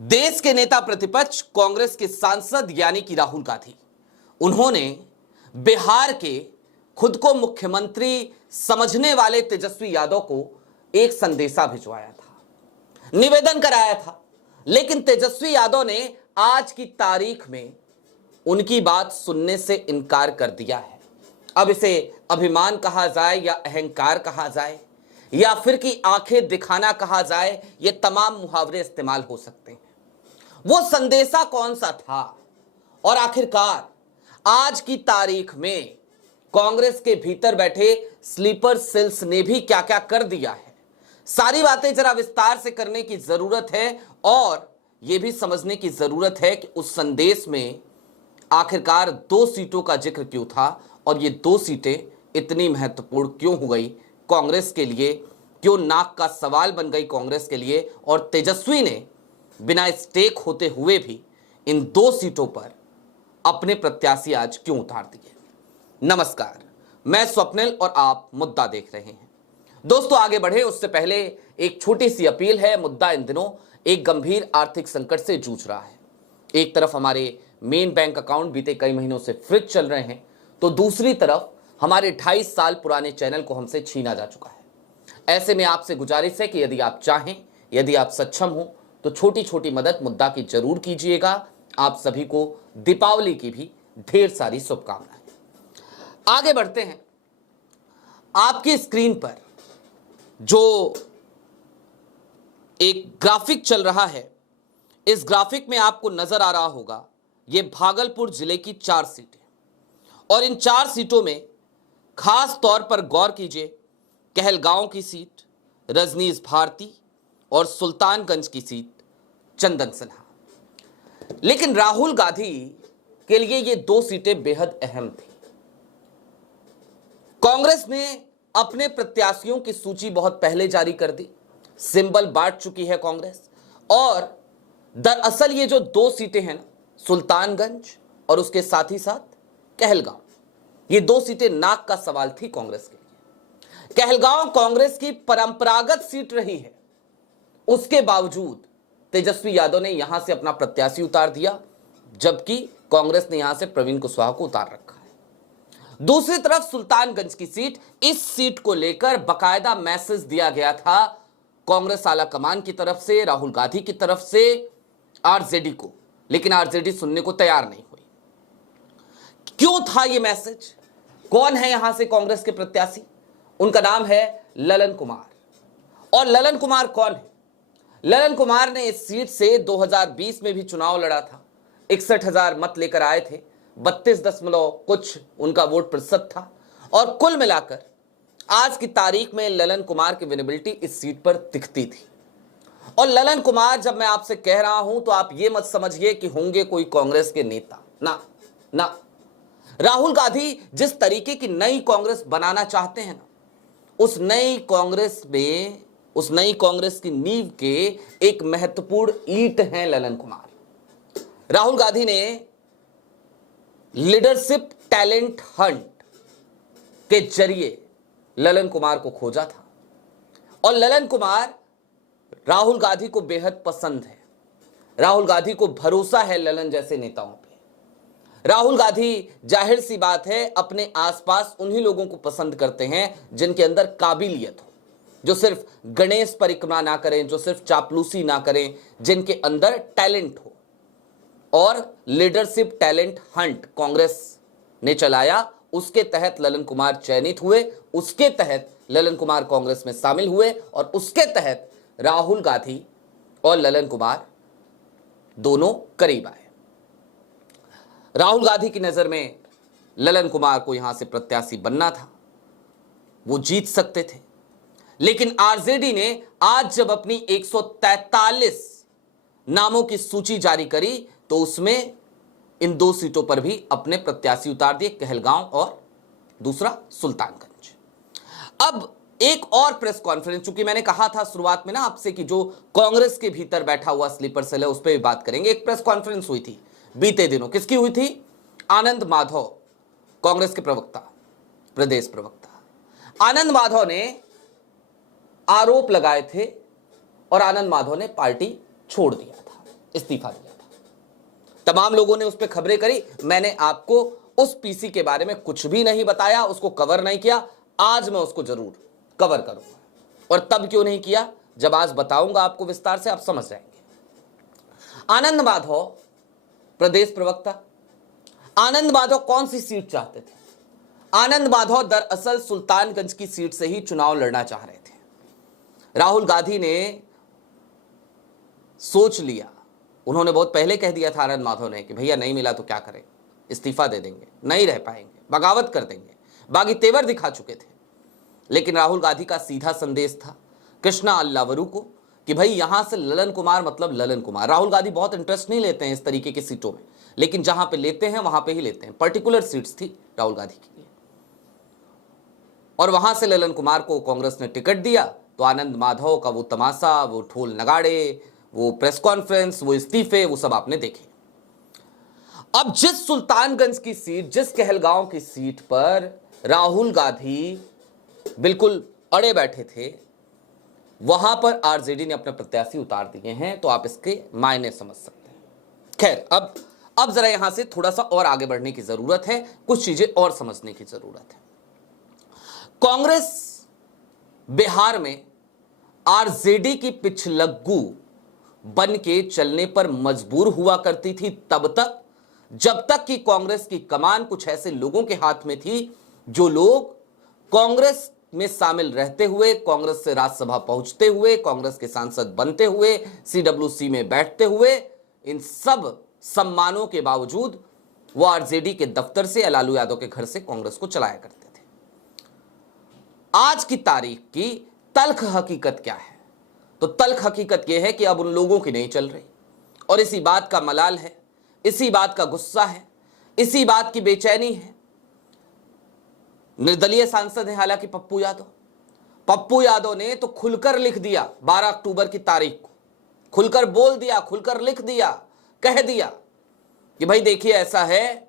देश के नेता प्रतिपक्ष कांग्रेस के सांसद यानी कि राहुल गांधी, उन्होंने बिहार के खुद को मुख्यमंत्री समझने वाले तेजस्वी यादव को एक संदेशा भिजवाया था, निवेदन कराया था। लेकिन तेजस्वी यादव ने आज की तारीख में उनकी बात सुनने से इनकार कर दिया है। अब इसे अभिमान कहा जाए या अहंकार कहा जाए या फिर कि आंखें दिखाना कहा जाए, ये तमाम मुहावरे इस्तेमाल हो सकते हैं। वो संदेशा कौन सा था और आखिरकार आज की तारीख में कांग्रेस के भीतर बैठे स्लीपर सेल्स ने भी क्या क्या कर दिया है, सारी बातें जरा विस्तार से करने की जरूरत है और यह भी समझने की जरूरत है कि उस संदेश में आखिरकार 2 सीटों का जिक्र क्यों था और ये 2 सीटें इतनी महत्वपूर्ण क्यों हो गई कांग्रेस के लिए, क्यों नाक का सवाल बन गई कांग्रेस के लिए और तेजस्वी ने बिना स्टेक होते हुए भी इन 2 सीटों पर अपने प्रत्याशी आज क्यों उतार दिए। नमस्कार, मैं स्वप्निल और आप मुद्दा देख रहे हैं। दोस्तों, आगे बढ़े उससे पहले एक छोटी सी अपील है। मुद्दा इन दिनों एक गंभीर आर्थिक संकट से जूझ रहा है। एक तरफ हमारे मेन बैंक अकाउंट बीते कई महीनों से फ्रीज चल रहे हैं, तो दूसरी तरफ हमारे 28 साल पुराने चैनल को हमसे छीना जा चुका है। ऐसे में आपसे गुजारिश है कि यदि आप चाहें, यदि आप सक्षम हो, तो छोटी छोटी मदद मुद्दा की जरूर कीजिएगा। आप सभी को दीपावली की भी ढेर सारी शुभकामनाएं। आगे बढ़ते हैं। आपकी स्क्रीन पर जो एक ग्राफिक चल रहा है, इस ग्राफिक में आपको नजर आ रहा होगा ये भागलपुर जिले की 4 सीटें, और इन 4 सीटों में खास तौर पर गौर कीजिए, कहलगांव की सीट रजनीश भारती और सुल्तानगंज की सीट चंदन सिन्हा। लेकिन राहुल गांधी के लिए ये 2 सीटें बेहद अहम थी। कांग्रेस ने अपने प्रत्याशियों की सूची बहुत पहले जारी कर दी, सिंबल बांट चुकी है कांग्रेस, और दरअसल ये जो 2 सीटें हैं ना, सुल्तानगंज और उसके साथ ही साथ कहलगांव, ये 2 सीटें नाक का सवाल थी कांग्रेस के लिए। कहलगांव कांग्रेस की परंपरागत सीट रही है, उसके बावजूद तेजस्वी यादव ने यहां से अपना प्रत्याशी उतार दिया, जबकि कांग्रेस ने यहां से प्रवीण कुशवाहा को उतार रखा है। दूसरी तरफ सुल्तानगंज की सीट, इस सीट को लेकर बकायदा मैसेज दिया गया था कांग्रेस आला कमान की तरफ से, राहुल गांधी की तरफ से आरजेडी को, लेकिन आरजेडी सुनने को तैयार नहीं हुई। क्यों था यह मैसेज? कौन है यहां से कांग्रेस के प्रत्याशी? उनका नाम है ललन कुमार। और ललन कुमार कौन है? ललन कुमार ने इस सीट से 2020 में भी चुनाव लड़ा था, 61,000 मत लेकर आए थे, 32 कुछ उनका वोट प्रतिशत था, और कुल मिलाकर आज की तारीख में ललन कुमार की विनेबिलिटी इस सीट पर दिखती थी। और ललन कुमार, जब मैं आपसे कह रहा हूं तो आप ये मत समझिए कि होंगे कोई कांग्रेस के नेता, ना ना। राहुल गांधी जिस तरीके की नई कांग्रेस बनाना चाहते हैं ना, उस नई कांग्रेस की नींव के एक महत्वपूर्ण ईंट हैं ललन कुमार। राहुल गांधी ने लीडरशिप टैलेंट हंट के जरिए ललन कुमार को खोजा था, और ललन कुमार राहुल गांधी को बेहद पसंद है। राहुल गांधी को भरोसा है ललन जैसे नेताओं पे। राहुल गांधी, जाहिर सी बात है, अपने आसपास उन्हीं लोगों को पसंद करते हैं जिनके अंदर काबिलियत हो, जो सिर्फ गणेश परिक्रमा ना करें, जो सिर्फ चापलूसी ना करें, जिनके अंदर टैलेंट हो। और लीडरशिप टैलेंट हंट कांग्रेस ने चलाया, उसके तहत ललन कुमार चयनित हुए, उसके तहत ललन कुमार कांग्रेस में शामिल हुए, और उसके तहत राहुल गांधी और ललन कुमार दोनों करीब आए। राहुल गांधी की नजर में ललन कुमार को यहां से प्रत्याशी बनना था, वो जीत सकते थे। लेकिन आरजेडी ने आज जब अपनी 143 नामों की सूची जारी करी, तो उसमें इन 2 सीटों पर भी अपने प्रत्याशी उतार दिए, कहलगांव और दूसरा सुल्तानगंज। अब एक और प्रेस कॉन्फ्रेंस, चूंकि मैंने कहा था शुरुआत में ना आपसे कि जो कांग्रेस के भीतर बैठा हुआ स्लीपर सेल है उस पर भी बात करेंगे। एक प्रेस कॉन्फ्रेंस हुई थी बीते दिनों, किसकी हुई थी? आनंद माधव, कांग्रेस के प्रवक्ता, प्रदेश प्रवक्ता आनंद माधव ने आरोप लगाए थे और आनंद माधव ने पार्टी छोड़ दिया था। इस्तीफा दिया था। तमाम लोगों ने उस पर खबरें करी, मैंने आपको उस पीसी के बारे में कुछ भी नहीं बताया, उसको कवर नहीं किया। आज मैं उसको जरूर कवर करूंगा। और तब क्यों नहीं किया, जब आज बताऊंगा आपको विस्तार से, आप समझ जाएंगे। आनंद माधव प्रदेश प्रवक्ता। आनंद माधव कौन सी सीट चाहते थे? आनंद माधव दरअसल सुल्तानगंज की सीट से ही चुनाव लड़ना चाह रहे थे। राहुल गांधी ने सोच लिया, उन्होंने बहुत पहले कह दिया था आनंद माधव ने कि भैया नहीं मिला तो क्या करें, इस्तीफा दे देंगे, नहीं रह पाएंगे, बगावत कर देंगे, बागी तेवर दिखा चुके थे। लेकिन राहुल गांधी का सीधा संदेश था कृष्णा अल्लावरू को कि भाई यहां से ललन कुमार मतलब ललन कुमार। राहुल गांधी बहुत इंटरेस्ट नहीं लेते हैं इस तरीके की सीटों में, लेकिन जहां पे लेते हैं वहां पे ही लेते हैं। पर्टिकुलर सीट्स थी राहुल गांधी के लिए, और वहां से ललन कुमार को कांग्रेस ने टिकट दिया। तो आनंद माधव का वो तमाशा, वो ढोल नगाड़े, वो प्रेस कॉन्फ्रेंस, वो इस्तीफे, वो सब आपने देखे। अब जिस सुल्तानगंज की सीट, जिस कहलगांव की सीट पर राहुल गांधी बिल्कुल अड़े बैठे थे, वहां पर आरजेडी ने अपने प्रत्याशी उतार दिए हैं। तो आप इसके मायने समझ सकते हैं। खैर, अब जरा यहां से थोड़ा सा और आगे बढ़ने की जरूरत है, कुछ चीजें और समझने की जरूरत है। कांग्रेस बिहार में आरजेडी की पिछलग्गू बन के चलने पर मजबूर हुआ करती थी तब तक, जब तक कि कांग्रेस की कमान कुछ ऐसे लोगों के हाथ में थी जो लोग कांग्रेस में शामिल रहते हुए, कांग्रेस से राज्यसभा पहुंचते हुए, कांग्रेस के सांसद बनते हुए, सीडब्ल्यूसी में बैठते हुए, इन सब सम्मानों के बावजूद वो आरजेडी के दफ्तर से या लालू यादव के घर से कांग्रेस को चलाया करते थे। आज की तारीख की तल्ख हकीकत क्या है? तो तल्ख हकीकत यह है कि अब उन लोगों की नहीं चल रही, और इसी बात का मलाल है, इसी बात का गुस्सा है, इसी बात की बेचैनी है। निर्दलीय सांसद हैं हालांकि पप्पू यादव ने तो खुलकर लिख दिया 12 अक्टूबर की तारीख को, खुलकर बोल दिया, खुलकर लिख दिया, कह दिया कि भाई देखिए ऐसा है,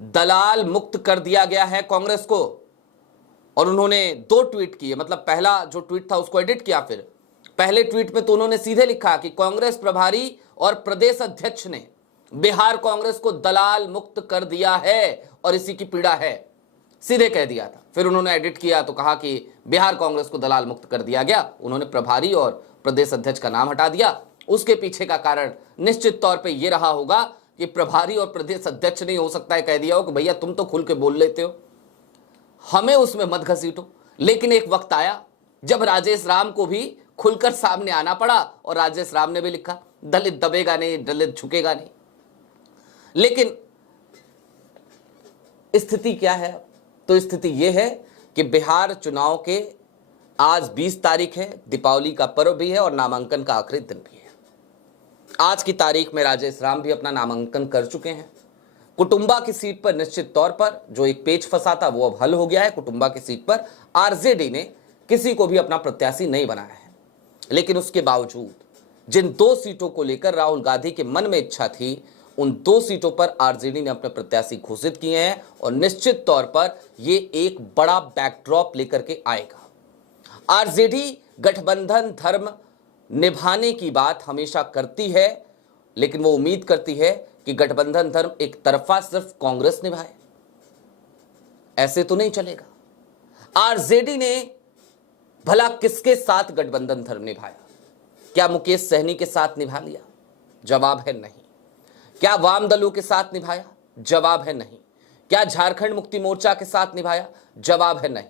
दलाल मुक्त कर दिया गया है कांग्रेस को। और उन्होंने 2 ट्वीट किए, मतलब पहला जो ट्वीट था उसको एडिट किया, फिर पहले ट्वीट में तो उन्होंने सीधे लिखा कि कांग्रेस प्रभारी और प्रदेश अध्यक्ष ने बिहार कांग्रेस को दलाल मुक्त कर दिया है और इसी की पीड़ा है, सीधे कह दिया था। फिर उन्होंने एडिट किया तो कहा कि बिहार कांग्रेस को दलाल मुक्त कर दिया गया। उन्होंने प्रभारी और प्रदेश अध्यक्ष का नाम हटा दिया। उसके पीछे का कारण निश्चित तौर पे ये रहा होगा कि प्रभारी और प्रदेश अध्यक्ष नहीं, हो सकता है कह दिया हो कि भैया तुम तो खुल के बोल लेते हो, हमें उसमें मत घसीटो। लेकिन एक वक्त आया जब राजेश राम को भी खुलकर सामने आना पड़ा, और राजेश राम ने भी लिखा दलित दबेगा नहीं, दलित झुकेगा नहीं। लेकिन स्थिति क्या है? तो स्थिति यह है कि बिहार चुनाव के आज 20 तारीख है, दीपावली का पर्व भी है और नामांकन का आखिरी दिन भी है। आज की तारीख में राजेश राम भी अपना नामांकन कर चुके हैं। कुटुंबा की सीट पर निश्चित तौर पर जो एक पेच फंसा था वो अब हल हो गया है। कुटुंबा की सीट पर आरजेडी ने किसी को भी अपना प्रत्याशी नहीं बनाया है, लेकिन उसके बावजूद जिन 2 सीटों को लेकर राहुल गांधी के मन में इच्छा थी, उन 2 सीटों पर आरजेडी ने अपने प्रत्याशी घोषित किए हैं, और निश्चित तौर पर यह एक बड़ा बैकड्रॉप लेकर के आएगा। आरजेडी गठबंधन धर्म निभाने की बात हमेशा करती है, लेकिन वो उम्मीद करती है कि गठबंधन धर्म एक तरफा सिर्फ कांग्रेस निभाए। ऐसे तो नहीं चलेगा। आरजेडी ने भला किसके साथ गठबंधन धर्म निभाया? क्या मुकेश सहनी के साथ निभा लिया? जवाब है नहीं। क्या वाम दलों के साथ निभाया? जवाब है नहीं। क्या झारखंड मुक्ति मोर्चा के साथ निभाया? जवाब है नहीं।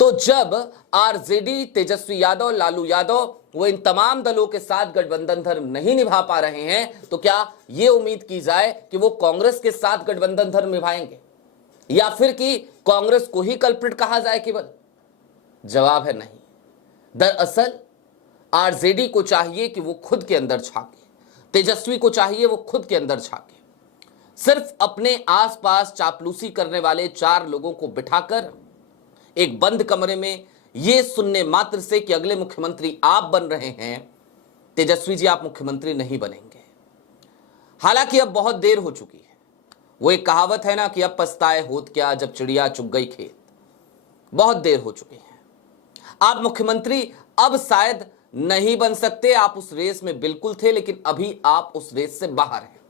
तो जब आरजेडी, तेजस्वी यादव, लालू यादव, वो इन तमाम दलों के साथ गठबंधन धर्म नहीं निभा पा रहे हैं, तो क्या यह उम्मीद की जाए कि वो कांग्रेस के साथ गठबंधन धर्म निभाएंगे, या फिर कि कांग्रेस को ही कल्प्रिट कहा जाए केवल? जवाब है नहीं। दरअसल आरजेडी को चाहिए कि वो खुद के अंदर झांके, तेजस्वी को चाहिए वो खुद के अंदर झांके। सिर्फ अपने आसपास चापलूसी करने वाले 4 लोगों को बिठाकर एक बंद कमरे में यह सुनने मात्र से कि अगले मुख्यमंत्री आप बन रहे हैं, तेजस्वी जी आप मुख्यमंत्री नहीं बनेंगे। हालांकि अब बहुत देर हो चुकी है। वो एक कहावत है ना कि अब पछताए होत क्या जब चिड़िया चुग गई खेत। बहुत देर हो चुकी है। आप मुख्यमंत्री अब शायद नहीं बन सकते, आप उस रेस में बिल्कुल थे, लेकिन अभी आप उस रेस से बाहर हैं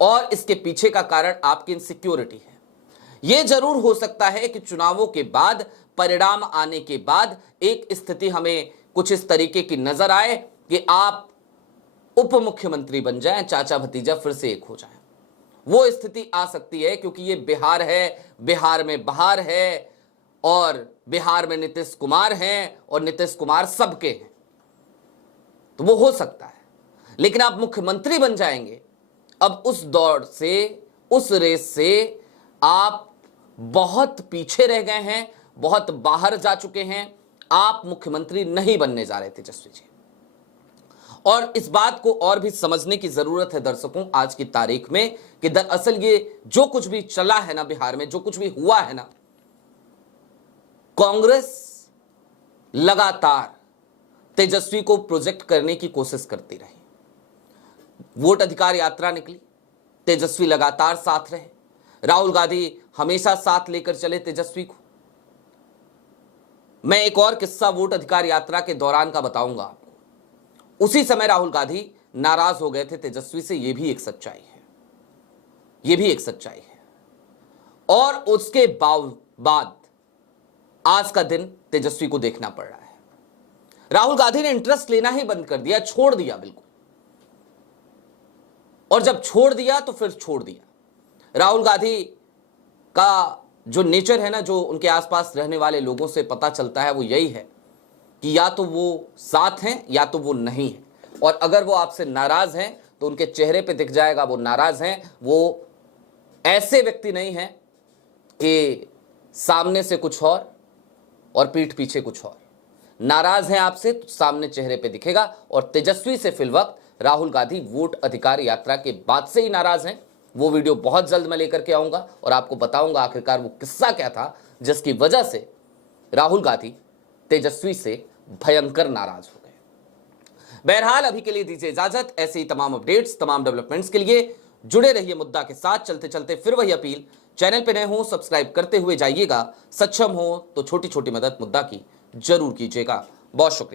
और इसके पीछे का कारण आपकी इनसिक्योरिटी है। यह जरूर हो सकता है कि चुनावों के बाद, परिणाम आने के बाद एक स्थिति हमें कुछ इस तरीके की नजर आए कि आप उप मुख्यमंत्री बन जाएं, चाचा भतीजा फिर से एक हो जाएं। वो स्थिति आ सकती है क्योंकि ये बिहार है, बिहार में बहार है और बिहार में नीतीश कुमार हैं और नीतीश कुमार सबके हैं, तो वो हो सकता है। लेकिन आप मुख्यमंत्री बन जाएंगे, अब उस दौड़ से, उस रेस से आप बहुत पीछे रह गए हैं, बहुत बाहर जा चुके हैं। आप मुख्यमंत्री नहीं बनने जा रहे तेजस्वी जी, और इस बात को और भी समझने की जरूरत है दर्शकों आज की तारीख में कि दरअसल ये जो कुछ भी चला है ना बिहार में, जो कुछ भी हुआ है ना, कांग्रेस लगातार तेजस्वी को प्रोजेक्ट करने की कोशिश करती रही। वोट अधिकार यात्रा निकली, तेजस्वी लगातार साथ रहे, राहुल गांधी हमेशा साथ लेकर चले तेजस्वी को। मैं एक और किस्सा वोट अधिकार यात्रा के दौरान का बताऊंगा आपको। उसी समय राहुल गांधी नाराज हो गए थे तेजस्वी से, यह भी एक सच्चाई है, यह भी एक सच्चाई है। और उसके बाद आज का दिन तेजस्वी को देखना पड़ रहा है। राहुल गांधी ने इंटरेस्ट लेना ही बंद कर दिया, छोड़ दिया बिल्कुल। और जब छोड़ दिया तो फिर छोड़ दिया। राहुल गांधी का जो नेचर है ना, जो उनके आसपास रहने वाले लोगों से पता चलता है, वो यही है कि या तो वो साथ हैं या तो वो नहीं है। और अगर वो आपसे नाराज हैं तो उनके चेहरे पे दिख जाएगा वो नाराज हैं। वो ऐसे व्यक्ति नहीं हैं कि सामने से कुछ और पीठ पीछे कुछ और। नाराज हैं आपसे तो सामने चेहरे पे दिखेगा। और तेजस्वी से फिलवक्त राहुल गांधी वोट अधिकार यात्रा के बाद से ही नाराज हैं। वो वीडियो बहुत जल्द मैं लेकर के आऊंगा और आपको बताऊंगा आखिरकार वो किस्सा क्या था जिसकी वजह से राहुल गांधी तेजस्वी से भयंकर नाराज हो गए। बहरहाल अभी के लिए दीजिए इजाजत। ऐसे ही तमाम अपडेट्स, तमाम डेवलपमेंट्स के लिए जुड़े रहिए मुद्दा के साथ। चलते चलते फिर वही अपील, चैनल पे नए हो सब्सक्राइब करते हुए जाइएगा, सक्षम हो तो छोटी छोटी मदद मुद्दा की जरूर कीजिएगा। बहुत शुक्रिया।